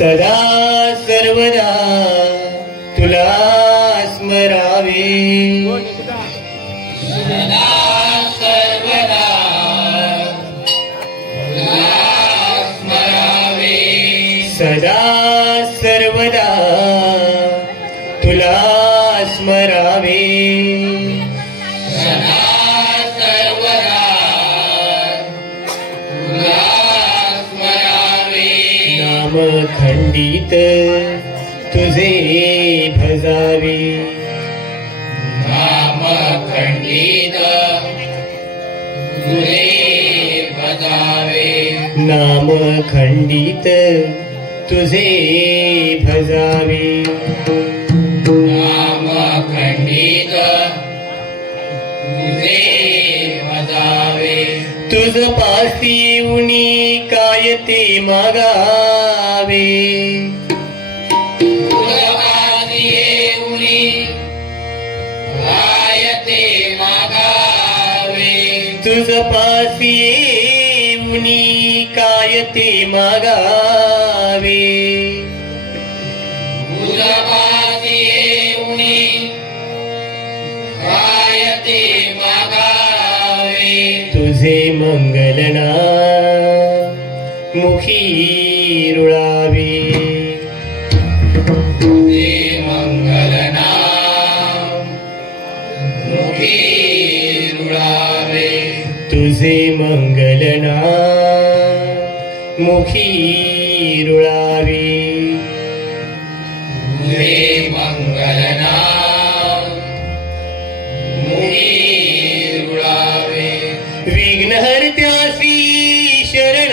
सदा सर्वदा तुला स्मरावे, सदा सर्वदा तुला स्मरावे, सदा सर्वदा तुला स्मरावे, सदा सर्वदा तुला स्मरावे, नाम खंडित तुझे भजावे, नाम खंडित तुझे भजावे, नाम खंडित तुझे भजावे, नाम खंडित तुझे भजावे, तुझ पासी येऊनी काय ते मागावे, तुझपासी येऊनी काय ते मागावे, तुझ पासी येऊनी काय ते मागावे, तुझपासी येऊनी काय ते मागावे, तुझे मंगलना मुखी रुळावे, तुझे मंगल नाम मुखी रुळावे, तुझे मंगलना मुखी रुळावे, तुझे मंगल नाम मुखी रुळावे, विघ्नहर्त्यासी शरण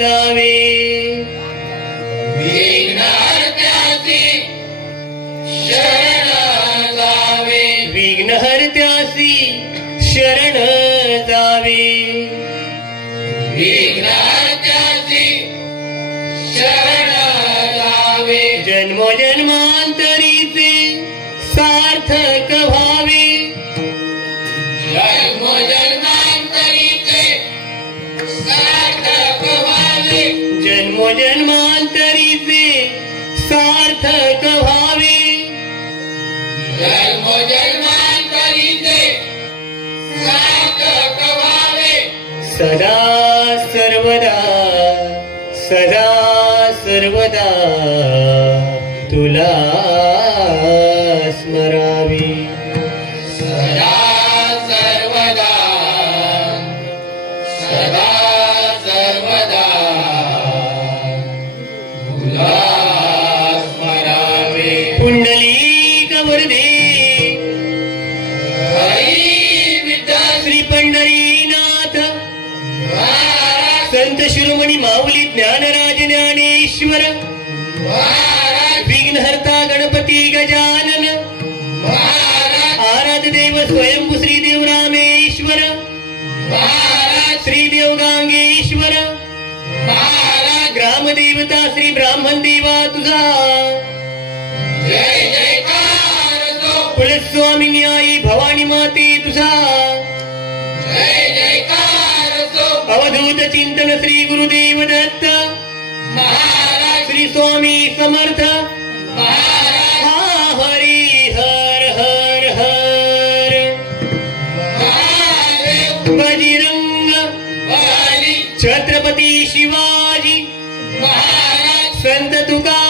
जावे, विघ्नहर्त्यासी शरण जावे, विघ्नहर्त्यासी शरण जावे, विघ्नहर्त्यासी शरण जावे, जन्मोजन्मांतरीचे सार्थक व्हावे, जन्मोजन्मांतरीचे सार्थक व्हावे, जन्मोजन्मांतरीचे सार्थक व्हावे, जन्मोजन्मांतरीचे सार्थक व्हावे, सदा सर्वदा सदा सर्वदा तुला स्मरावे, सदा सर्वदा सदा सर्वदा तुला स्मरावे, पुंडलिक वरदे हरी विठ्ठल श्री पंढरीनाथ महाराज, संत शिरोमणी माऊली ज्ञानराज ज्ञानेश्वर, महाराज, विघ्नहर्ता गणपती गजानन, महाराज, आराध्य देव स्वयंभू श्रीदेव रामेश्वर, महाराज, श्रीदेव गांगेश्वर, महाराज, ग्रामदेवता श्री ब्राह्मण देवा तुझा, जय जयकार असो, कुलस्वामिनी आई भवानी माते तुझा, जय जयकार असो, अवधूत चिंतन श्री गुरुदेव दत्त, महाराज, श्री स्वामी समर्थ, महाराज, हा हरी हर हर हर, महादेव, बजरंग बली, छत्रपती शिवाजी, महाराज, संत तुका